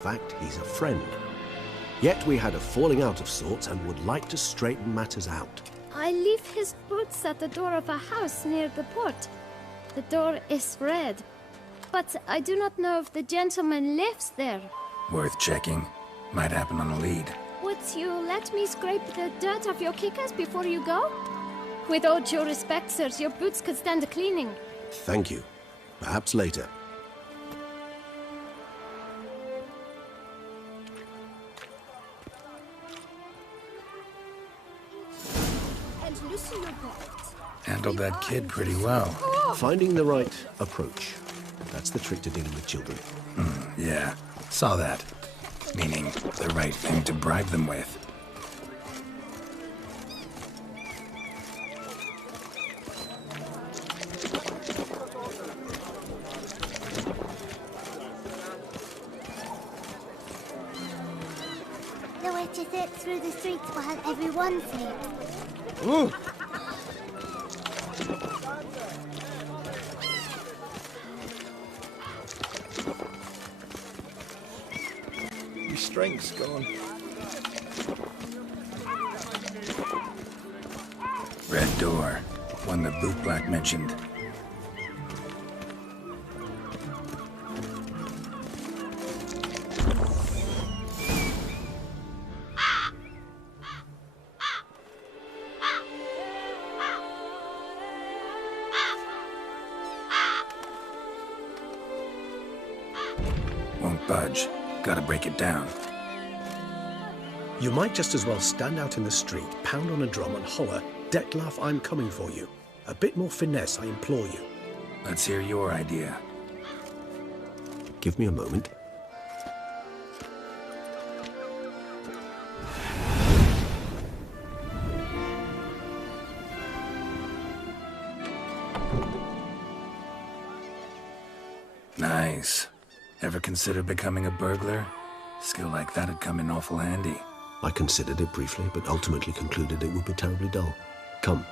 fact, he's a friend. Yet we had a falling out of sorts and would like to straighten matters out. I leave his boots at the door of a house near the port. The door is red, but I do not know if the gentleman lives there. Worth checking. Might happen on a lead. Would you let me scrape the dirt off your kickers before you go? With all due respect, sirs, your boots could stand a cleaning. Thank you. Perhaps later. And loosen your belt. Handled that kid pretty well. Finding the right approach. That's the trick to dealing with children. Yeah, saw that. Meaning, the right thing to bribe them with. The way to sit through the streets while everyone sleeps. Ooh! Your strength's gone. Red door. One that Boot Black mentioned. Won't budge. Gotta break it down. You might just as well stand out in the street, pound on a drum and holler, "Detlef, I'm coming for you." A bit more finesse, I implore you. Let's hear your idea. Give me a moment. Nice. Ever consider becoming a burglar? Skill like that'd come in awful handy. I considered it briefly, but ultimately concluded it would be terribly dull. Come.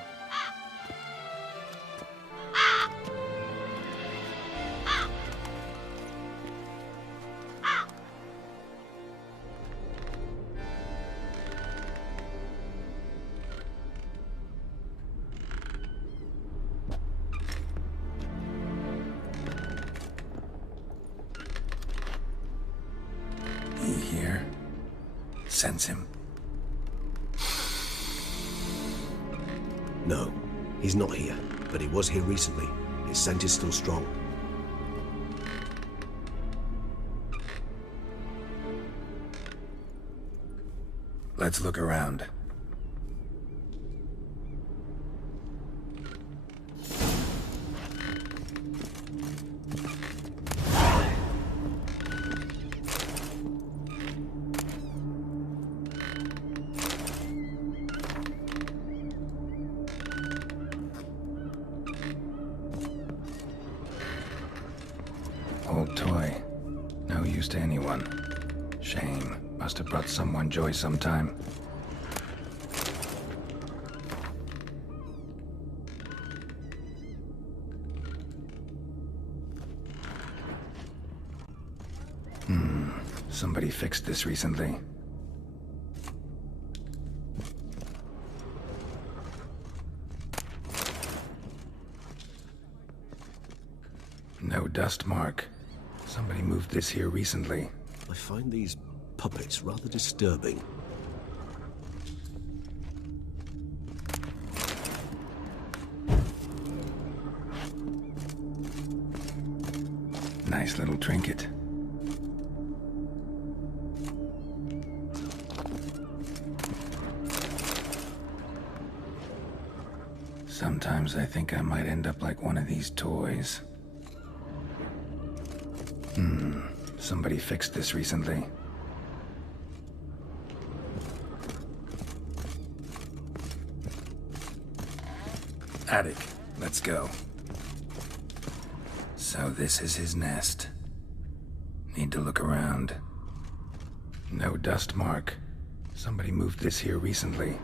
He here? Sense him. No, he's not here, but he was here recently. His scent is still strong. Let's look around. Old toy. No use to anyone. Shame. Must have brought someone joy sometime. Somebody fixed this recently. No dust mark. Somebody moved this here recently. I find these puppets rather disturbing. Nice little trinket. Sometimes I think I might end up like one of these toys. Somebody fixed this recently. Attic, let's go. So this is his nest. Need to look around. No dust mark. Somebody moved this here recently.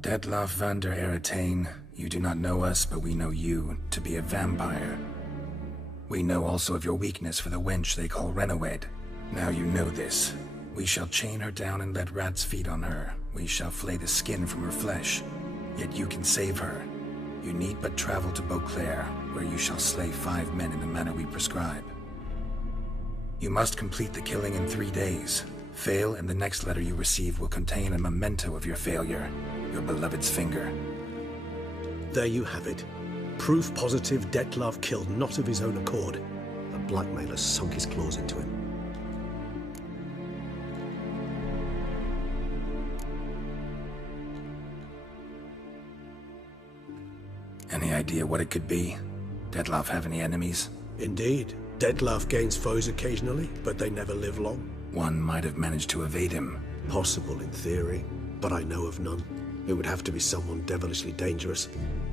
Detlef van der Eretain, You do not know us, but we know you to be a vampire. We know also of your weakness for the wench they call Renawed. Now you know this. We shall chain her down and let rats feed on her. We shall flay the skin from her flesh. Yet you can save her. You need but travel to Beauclair, where you shall slay 5 men in the manner we prescribe. You must complete the killing in 3 days. Fail, and the next letter you receive will contain a memento of your failure. Your beloved's finger. There you have it. Proof positive Dettlaff killed not of his own accord. A blackmailer sunk his claws into him. Any idea what it could be? Dettlaff have any enemies? Indeed. Dettlaff gains foes occasionally, but they never live long. One might have managed to evade him. Possible in theory, but I know of none. It would have to be someone devilishly dangerous.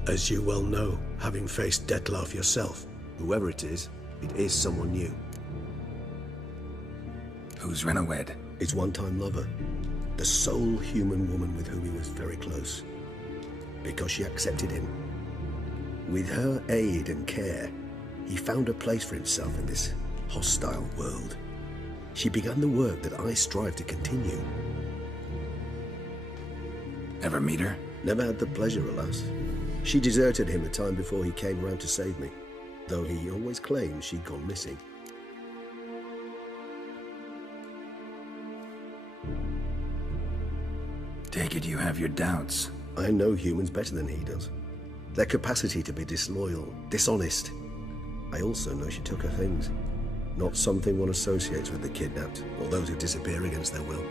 As you well know, having faced Dettlaff yourself, whoever it is someone new. Who's Renawed? His one-time lover. The sole human woman with whom he was very close. Because she accepted him. With her aid and care, he found a place for himself in this hostile world. She began the work that I strive to continue. Ever meet her? Never had the pleasure, alas. She deserted him a time before he came round to save me, though he always claimed she'd gone missing. Take it you have your doubts. I know humans better than he does. Their capacity to be disloyal, dishonest. I also know she took her things. Not something one associates with the kidnapped, or those who disappear against their will.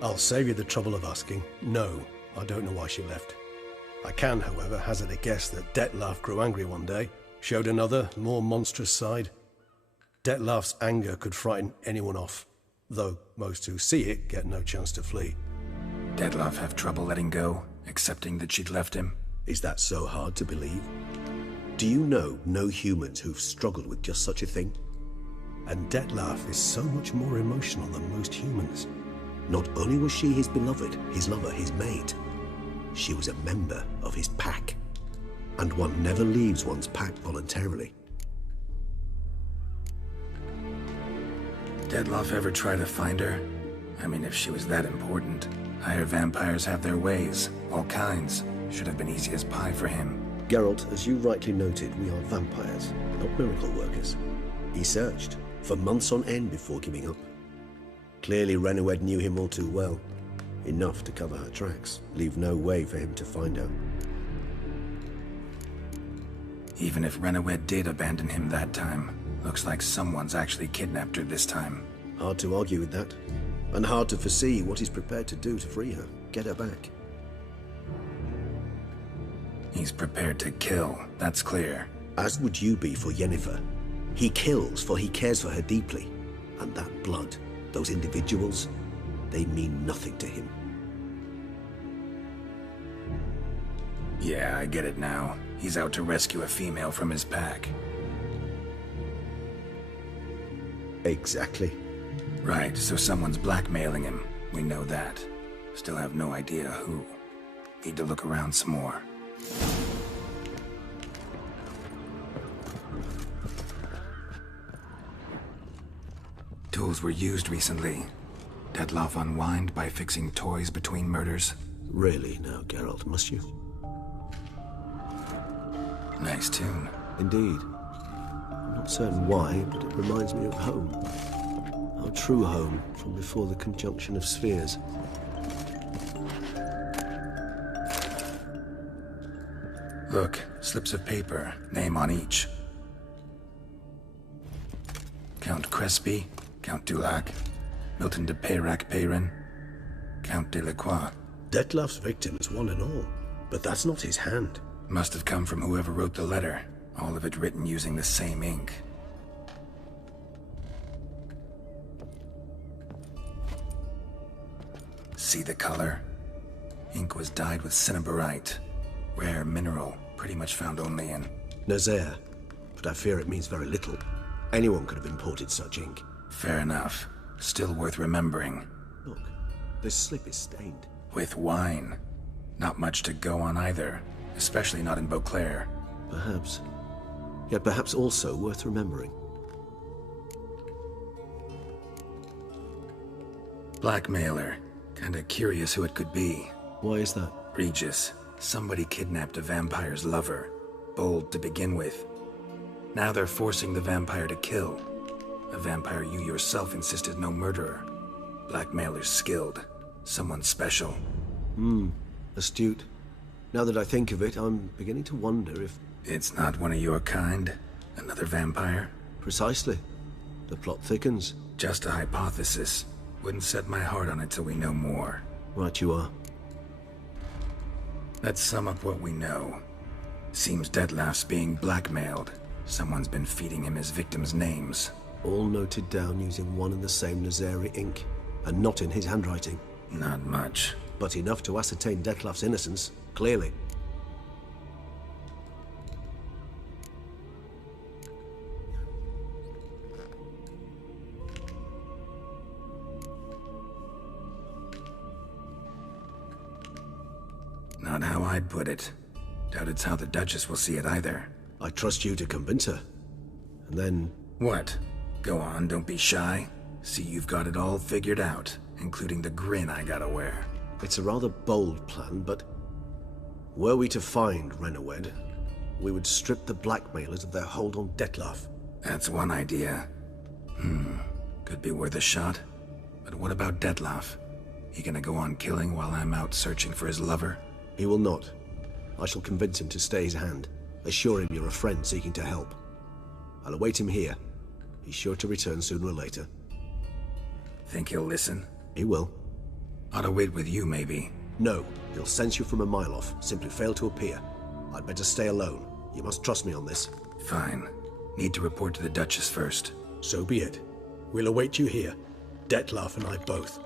I'll save you the trouble of asking. No, I don't know why she left. I can, however, hazard a guess that Dettlaff grew angry one day, showed another, more monstrous side. Dettlaff's anger could frighten anyone off, though most who see it get no chance to flee. Dettlaff have trouble letting go, accepting that she'd left him? Is that so hard to believe? Do you know no humans who've struggled with just such a thing? And Dettlaff is so much more emotional than most humans. Not only was she his beloved, his lover, his mate, she was a member of his pack. And one never leaves one's pack voluntarily. Dettlaff ever try to find her? I mean, if she was that important. Higher vampires have their ways, all kinds. Should have been easy as pie for him. Geralt, as you rightly noted, we are vampires, not miracle workers. He searched for months on end before giving up. Clearly Renawed knew him all too well. Enough to cover her tracks, leave no way for him to find her. Even if Renawed did abandon him that time, looks like someone's actually kidnapped her this time. Hard to argue with that. And hard to foresee what he's prepared to do to free her, get her back. He's prepared to kill, that's clear. As would you be for Yennefer. He kills for he cares for her deeply. And that blood, those individuals, they mean nothing to him. Yeah, I get it now. He's out to rescue a female from his pack. Exactly. Right, so someone's blackmailing him. We know that. Still have no idea who. Need to look around some more. Tools were used recently. Dettlaff unwind by fixing toys between murders. Really now, Geralt, must you? Nice tune. Indeed. I'm not certain why, but it reminds me of home. Our true home from before the conjunction of spheres. Look, slips of paper, name on each. Count Crespi, Count Dulac, Milton de Peyrac-Peyrin, Count Delacroix. Dettlaff's victims, one and all. But that's not his hand. Must have come from whoever wrote the letter. All of it written using the same ink. See the color? Ink was dyed with cinnabarite. Rare mineral, pretty much found only in Nazaire, but I fear it means very little. Anyone could have imported such ink. Fair enough. Still worth remembering. Look, this slip is stained. With wine. Not much to go on either. especially not in Beauclair. Perhaps. Yet perhaps also worth remembering. Blackmailer. Kinda curious who it could be. Why is that? Regis. Somebody kidnapped a vampire's lover. Bold to begin with. Now they're forcing the vampire to kill. A vampire you yourself insisted no murderer. Blackmailer's skilled. Someone special. Astute. Now that I think of it, I'm beginning to wonder if... It's not one of your kind? Another vampire? Precisely. The plot thickens. Just a hypothesis. Wouldn't set my heart on it till we know more. Right you are. Let's sum up what we know. Seems Detlef's being blackmailed. Someone's been feeding him his victims' names. All noted down using one and the same Nazeri ink, and not in his handwriting. Not much. But enough to ascertain Detlef's innocence, clearly. Not how I'd put it. Doubt it's how the Duchess will see it either. I trust you to convince her. And then... What? Go on, don't be shy. See you've got it all figured out, including the grin I gotta wear. It's a rather bold plan, but... Were we to find Renawed, we would strip the blackmailers of their hold on Detlef. That's one idea. Could be worth a shot. But what about Detlef? He gonna go on killing while I'm out searching for his lover? He will not. I shall convince him to stay his hand. Assure him you're a friend seeking to help. I'll await him here. He's sure to return sooner or later. Think he'll listen? He will. Ought to wait with you, maybe. No, he'll sense you from a mile off. Simply fail to appear. I'd better stay alone. You must trust me on this. Fine. Need to report to the Duchess first. So be it. We'll await you here. Detlef and I both.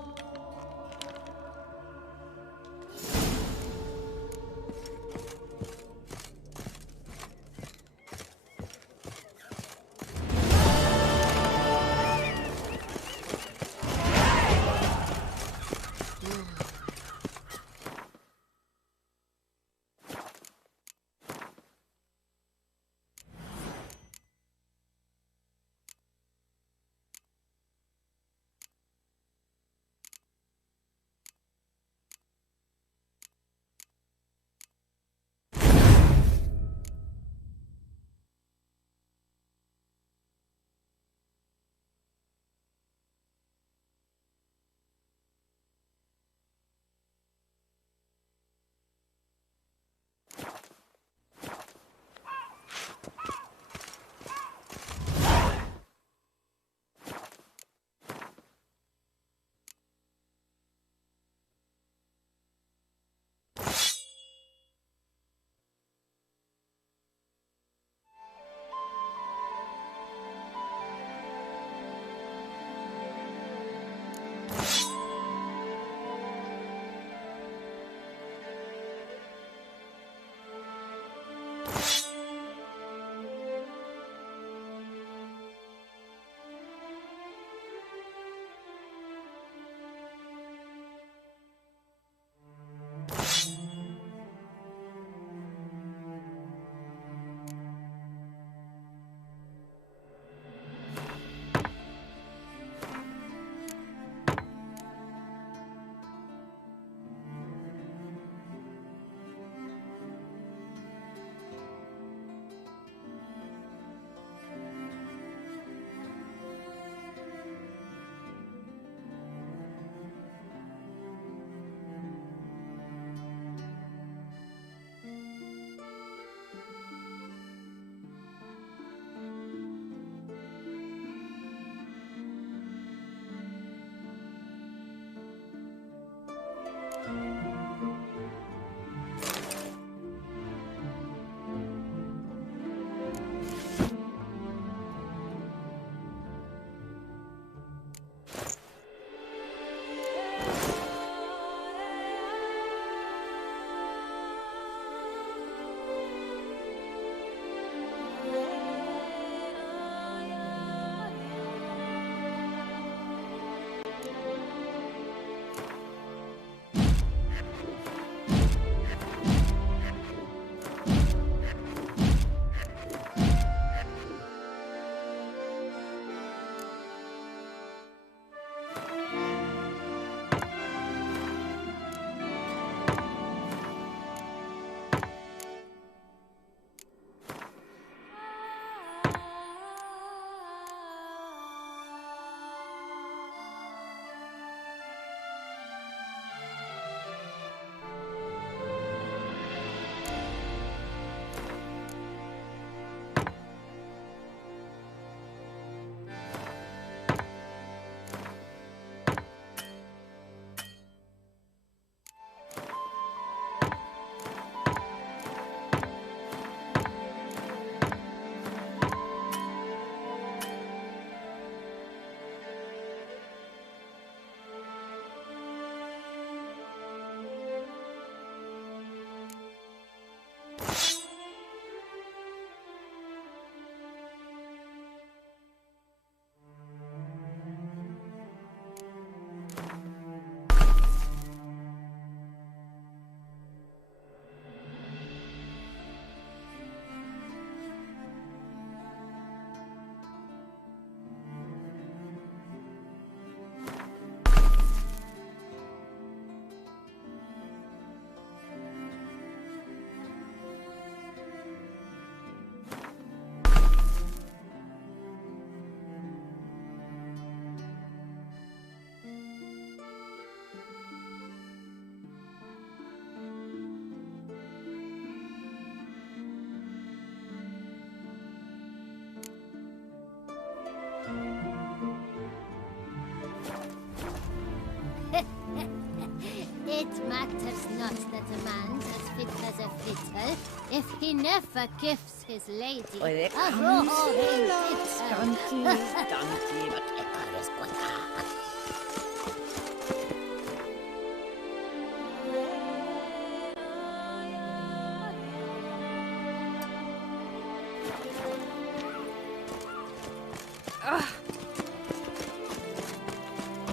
gentleman as fit as a fiddle if he never gives his lady Oye, a roaring fiddle.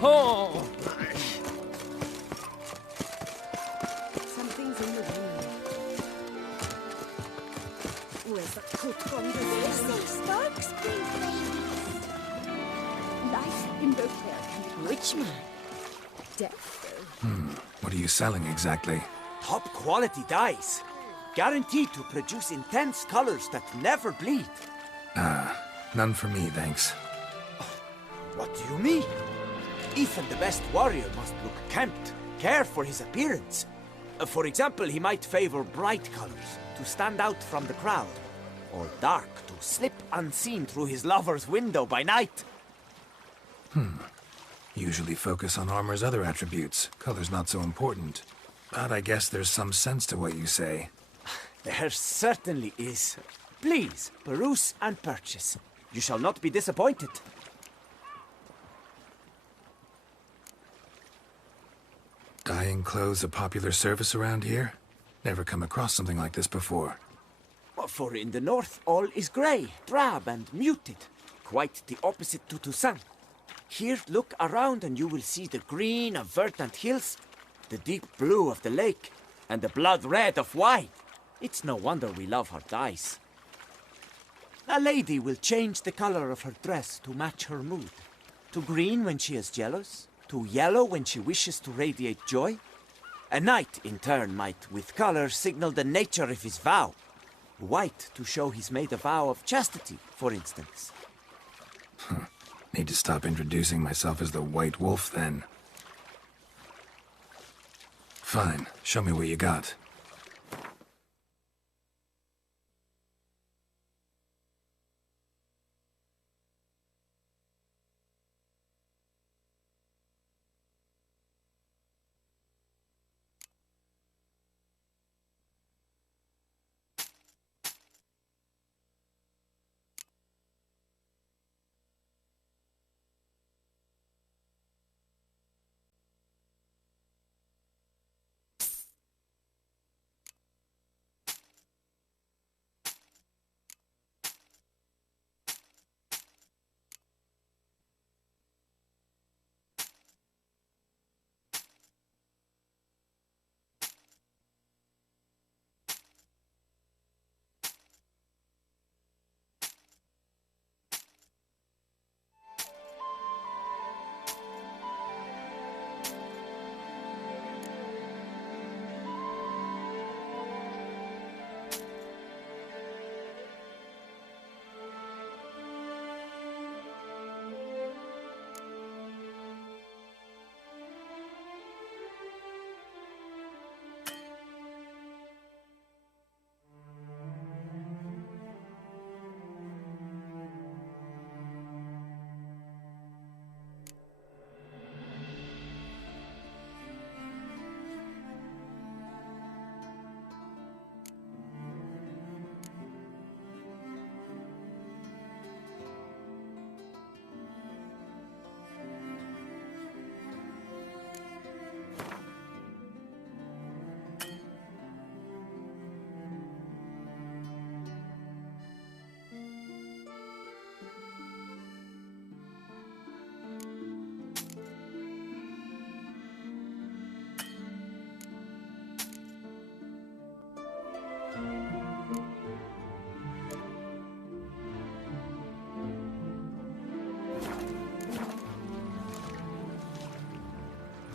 Oh! Something's in the room. Where's the coat gone? Say Stark's brave ladies. Life in Beauclair. Rich man. Death. What are you selling exactly? Top quality dyes. Guaranteed to produce intense colors that never bleed. None for me, thanks. What do you mean? Even the best warrior must look kempt, care for his appearance. For example, he might favor bright colors to stand out from the crowd, or dark to slip unseen through his lover's window by night. Usually focus on armor's other attributes. Color's not so important. But I guess there's some sense to what you say. There certainly is. Please, peruse and purchase. You shall not be disappointed. Dyeing clothes a popular service around here? Never come across something like this before. For in the north, all is grey, drab and muted. Quite the opposite to Toussaint. Here, look around and you will see the green of verdant hills, the deep blue of the lake, and the blood red of wine. It's no wonder we love her dyes. A lady will change the color of her dress to match her mood. To green when she is jealous, to yellow when she wishes to radiate joy. A knight, in turn, might, with color, signal the nature of his vow. White to show he's made a vow of chastity, for instance. Need to stop introducing myself as the White Wolf, then. Fine, show me what you got.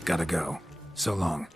Gotta go. So long.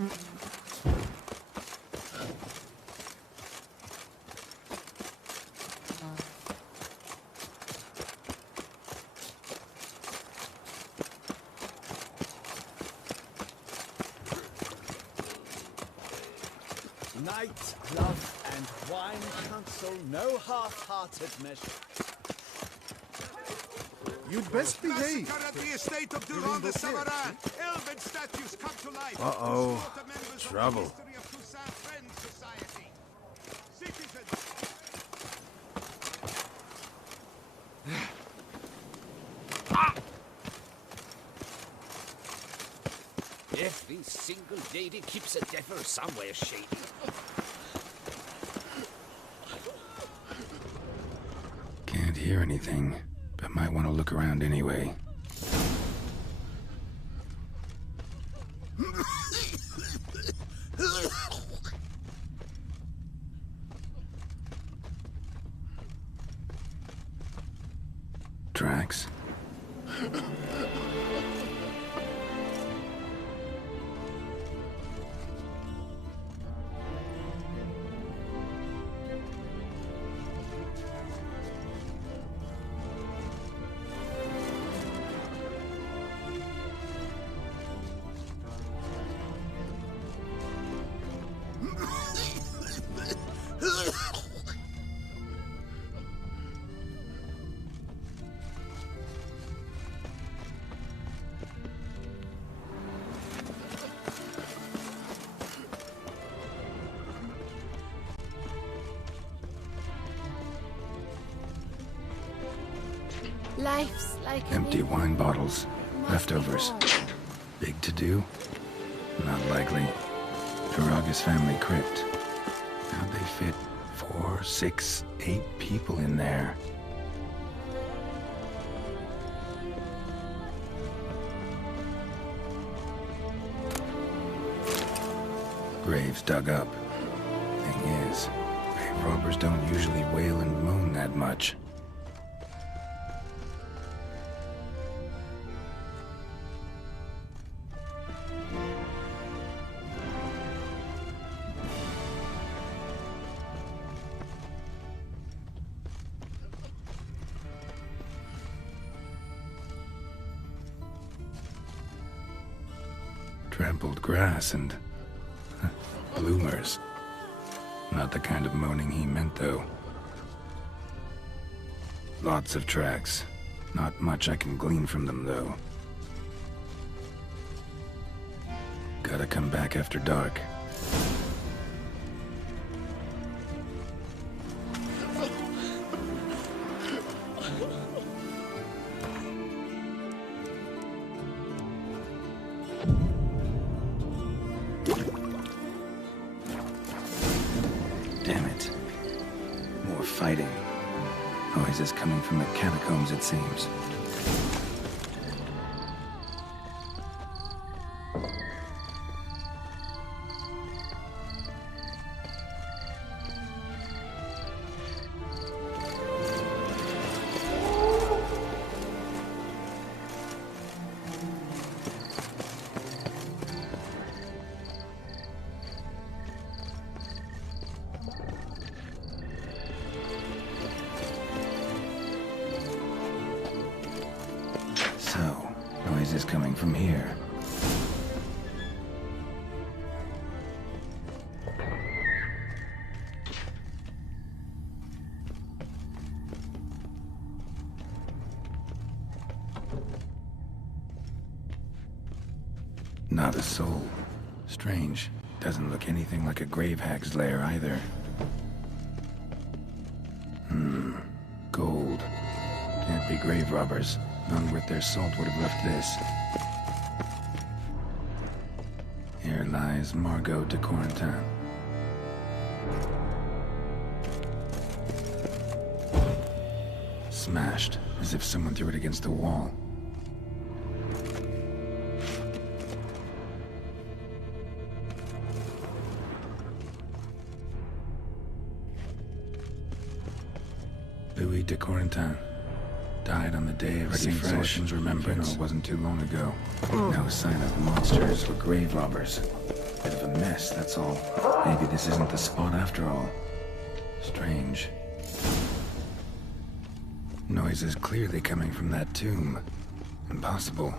Night, love, and wine counsel no half-hearted measure. You'd best behave. Massacre at the estate of Durand de Savarin. Elven statues come to life. Uh-oh. Slaughter members of the Trouble. History of Toussaint Friends Society. Citizens. Every single lady keeps a devil somewhere shady. Can't hear anything, but might want to look around anyway. Tracks. Life's like Empty wine bottles. Leftovers. Big to do? Not likely. Faragas family crypt. How'd they fit 4, 6, 8 people in there? Graves dug up. Thing is, grave robbers don't usually wail and moan that much. Trampled grass and bloomers. Not the kind of moaning he meant, though. Lots of tracks. Not much I can glean from them, though. Gotta come back after dark. Damn it. More fighting. Noises coming from the catacombs, it seems. So, noise is coming from here. Not a soul. Strange. Doesn't look anything like a grave hag's lair either. Gold. Can't be grave robbers. None worth their salt would have left this. Here lies Margot de Corentin. Smashed, as if someone threw it against the wall. Louis de Corentin. Died on the day of St. Sorcin's remembrance. It wasn't too long ago. No sign of monsters or grave robbers. Bit of a mess, that's all. Maybe this isn't the spot after all. Strange. Noises clearly coming from that tomb. Impossible.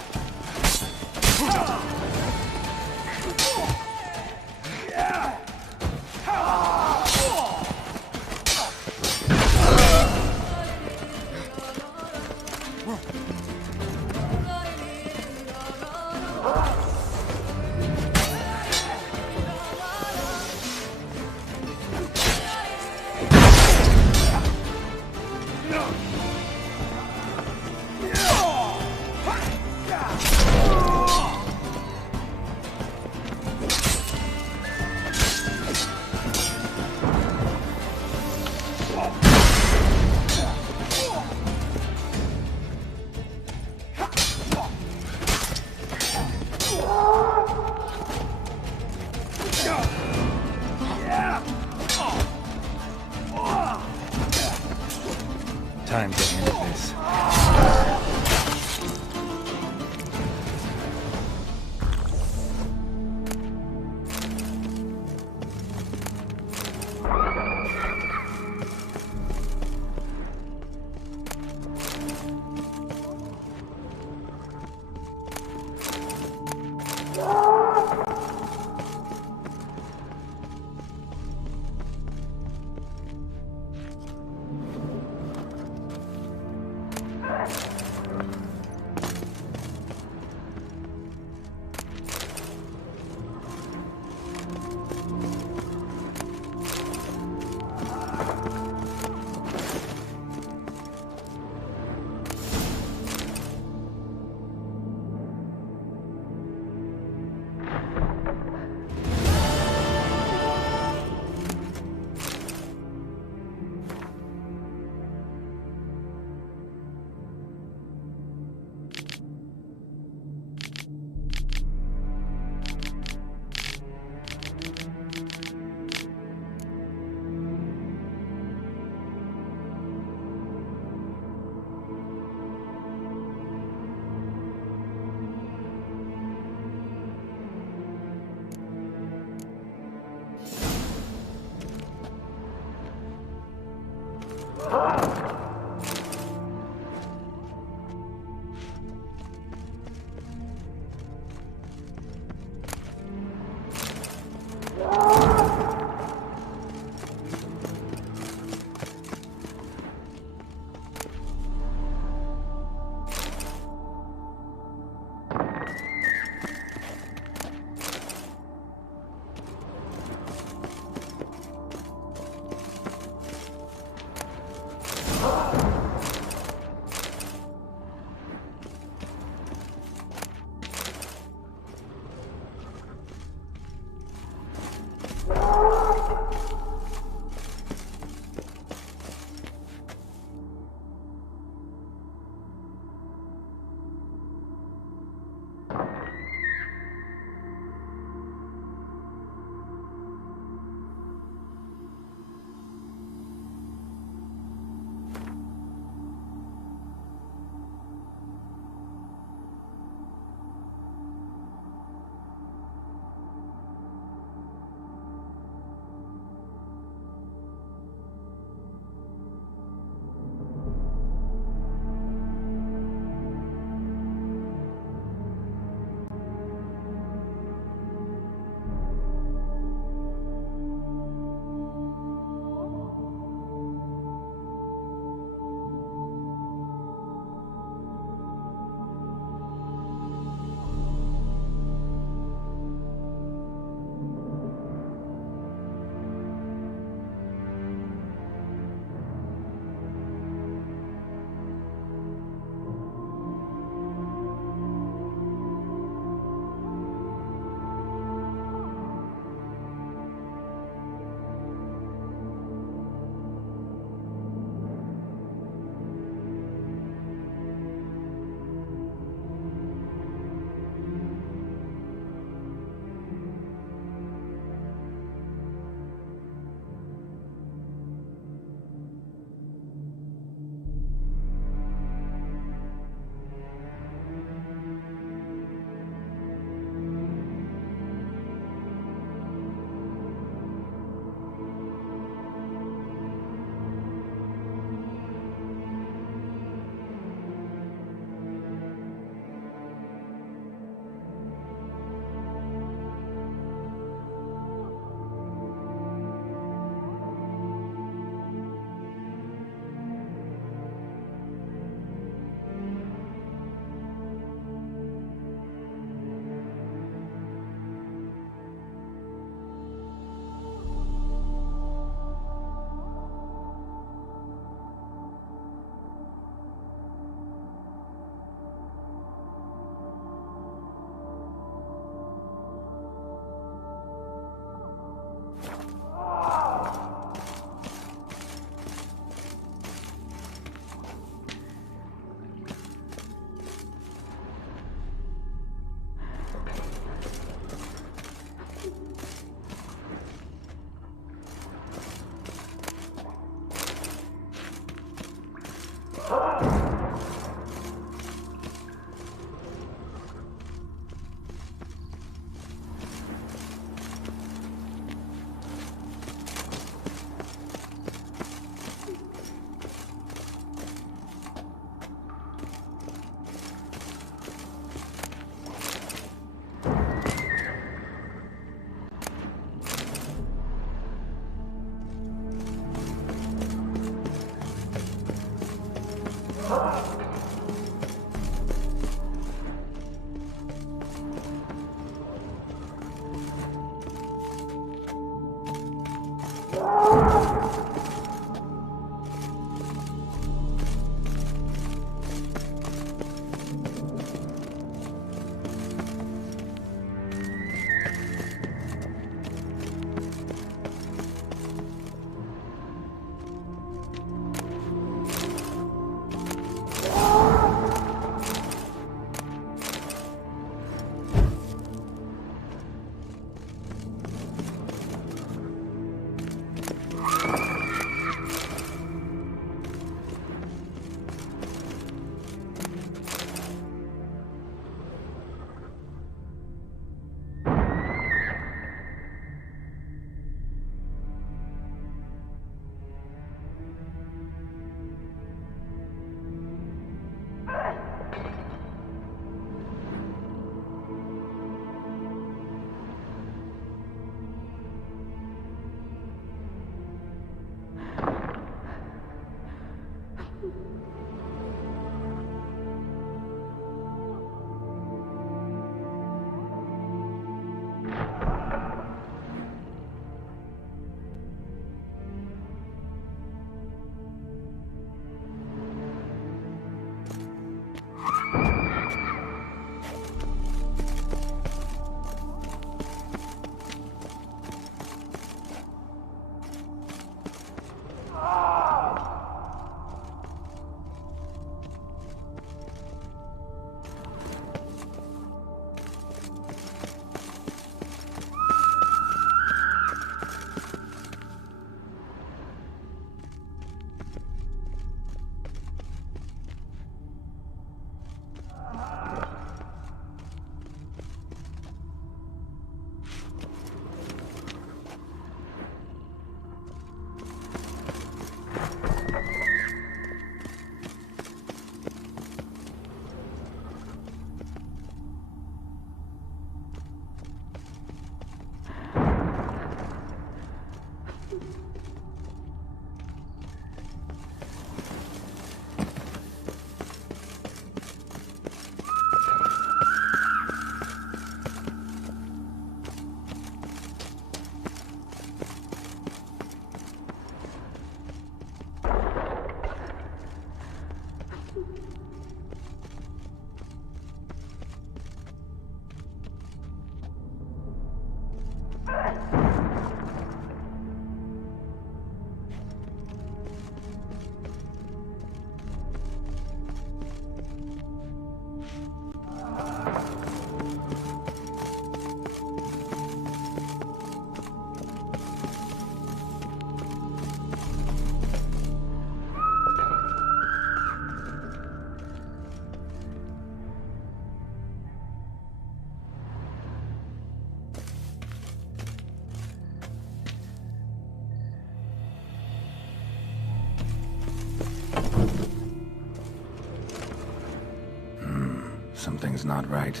Something's not right.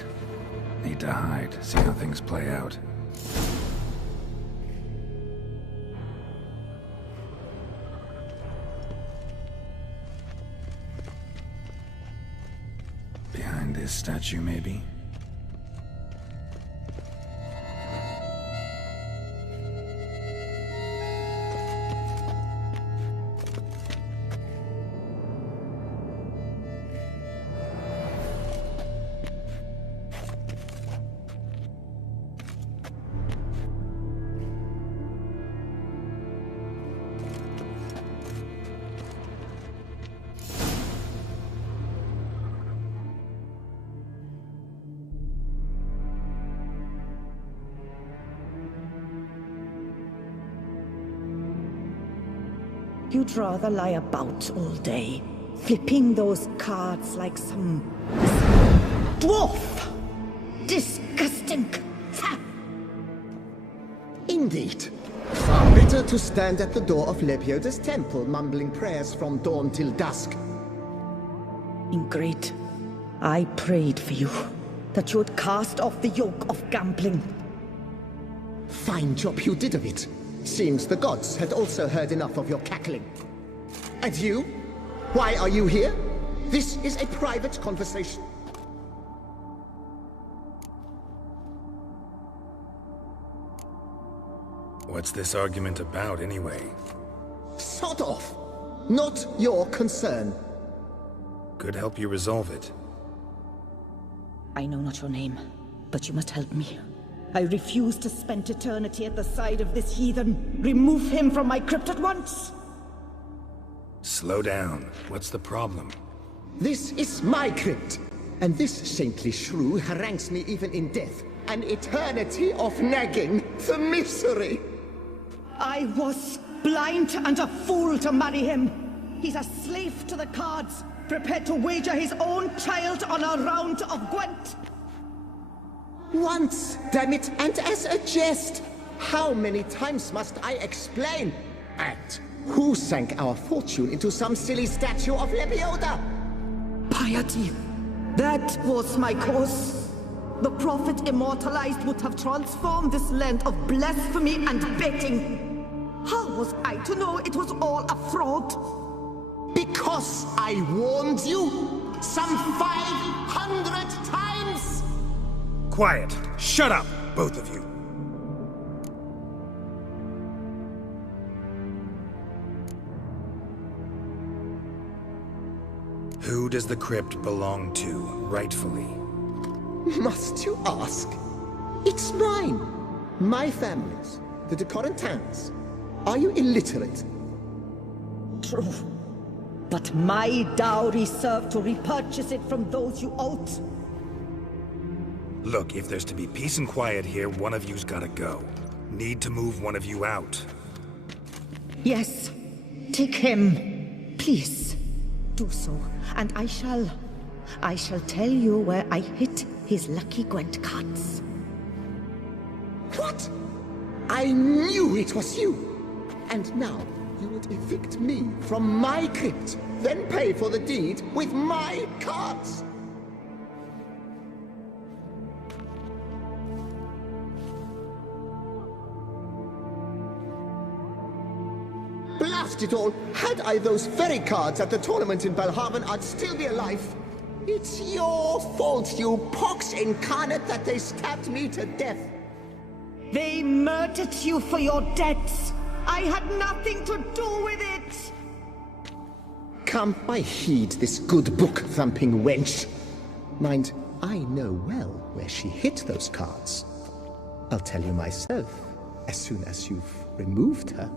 Need to hide, see how things play out. Behind this statue, maybe? You'd rather lie about all day, flipping those cards like some dwarf. Disgusting. Indeed. Far better to stand at the door of Lepioda's temple, mumbling prayers from dawn till dusk. Ingrid, I prayed for you, that you would cast off the yoke of gambling. Fine job you did of it. Seems the gods had also heard enough of your cackling. And you? Why are you here? This is a private conversation. What's this argument about, anyway? Sod off! Not your concern. Could help you resolve it. I know not your name, but you must help me. I refuse to spend eternity at the side of this heathen. Remove him from my crypt at once! Slow down. What's the problem? This is my crypt, and this saintly shrew harangues me even in death. An eternity of nagging, the misery! I was blind and a fool to marry him. He's a slave to the cards, prepared to wager his own child on a round of Gwent. Once, damn it, and as a jest! How many times must I explain? And who sank our fortune into some silly statue of Lepioda? Piety. That was my cause. The prophet immortalized would have transformed this land of blasphemy and betting. How was I to know it was all a fraud? Because I warned you some 500 times! Quiet! Shut up, both of you! Who does the crypt belong to, rightfully? Must you ask? It's mine. My family's. The de Corentins. Are you illiterate? True. But my dowry served to repurchase it from those you owed. Look, if there's to be peace and quiet here, one of you's gotta go. Need to move one of you out. Yes. Take him. Please. Do so. And I shall tell you where I hid his lucky Gwent cards. What? I knew it was you! And now, you would evict me from my crypt, then pay for the deed with my cards! Blast it all! Had I those very cards at the tournament in Belhaven, I'd still be alive. It's your fault, you pox incarnate, that they stabbed me to death. They murdered you for your debts. I had nothing to do with it. Come, I heed this good book-thumping wench. Mind, I know well where she hid those cards. I'll tell you myself as soon as you've removed her.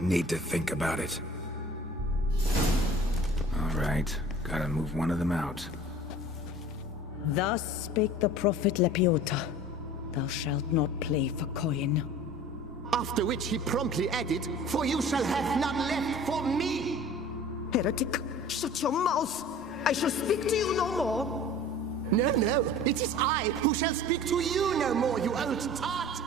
Need to think about it. All right, gotta move one of them out. Thus spake the prophet Lepiota. Thou shalt not play for coin. After which he promptly added, "For you shall have none left for me!" Heretic, shut your mouth! I shall speak to you no more! No, no, it is I who shall speak to you no more, you old tart!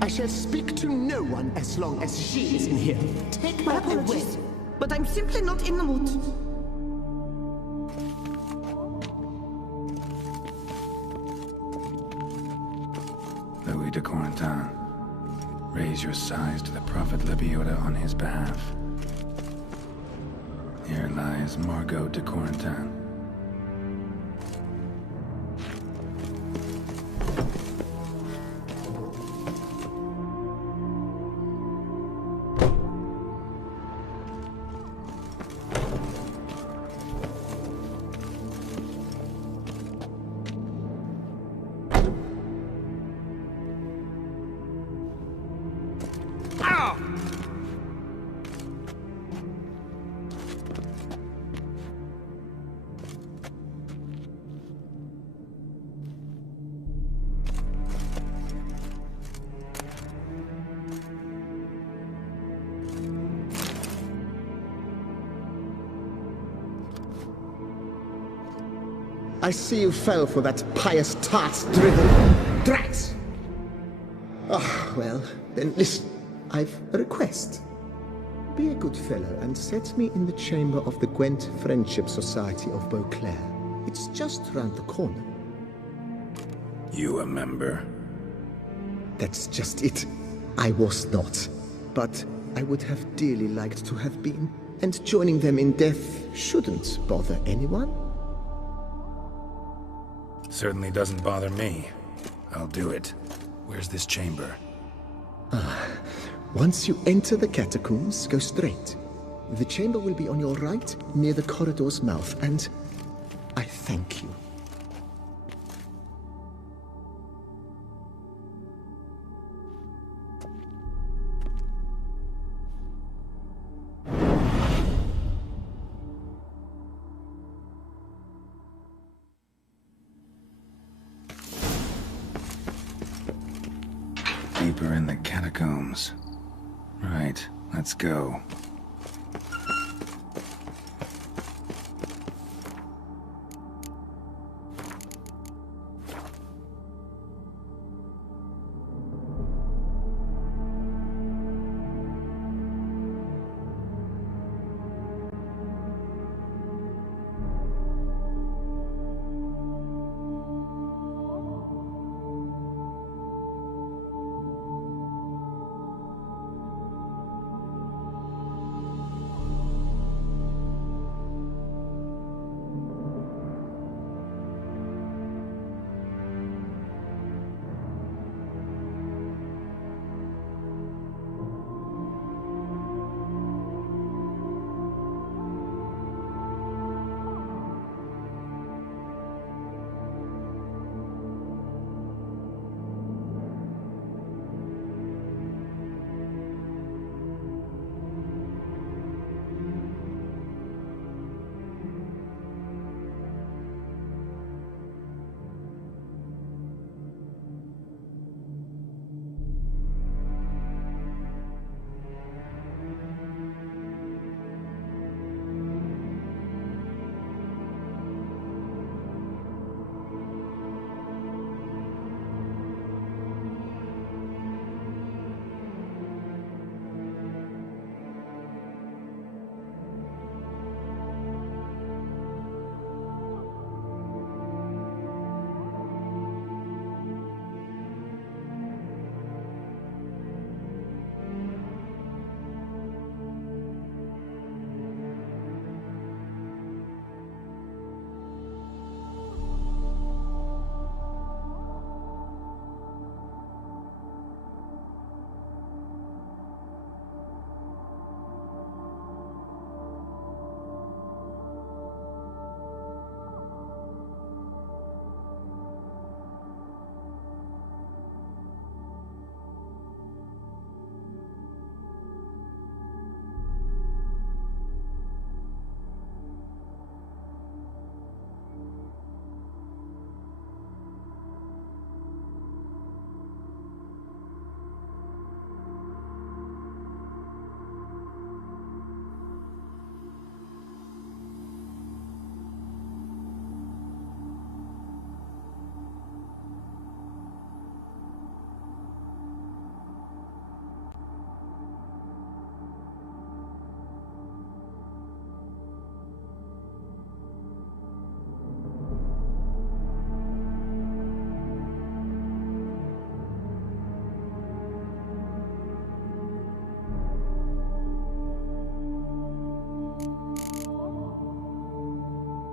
I shall speak to no one as long as she is in here. Take My her apologies, away. but I'm simply not in the mood. Louis de Corentin, raise your sighs to the Prophet Lepiota on his behalf. Here lies Margot de Corentin. I see you fell for that pious tart's drivel. Drats! Ah, well, then listen. I've a request. Be a good fellow and set me in the chamber of the Gwent Friendship Society of Beauclair. It's just round the corner. You a member? That's just it. I was not. But I would have dearly liked to have been. And joining them in death shouldn't bother anyone. Certainly doesn't bother me. I'll do it. Where's this chamber? Once you enter the catacombs, go straight. The chamber will be on your right, near the corridor's mouth, and I thank you. Deeper in the catacombs. Right, let's go.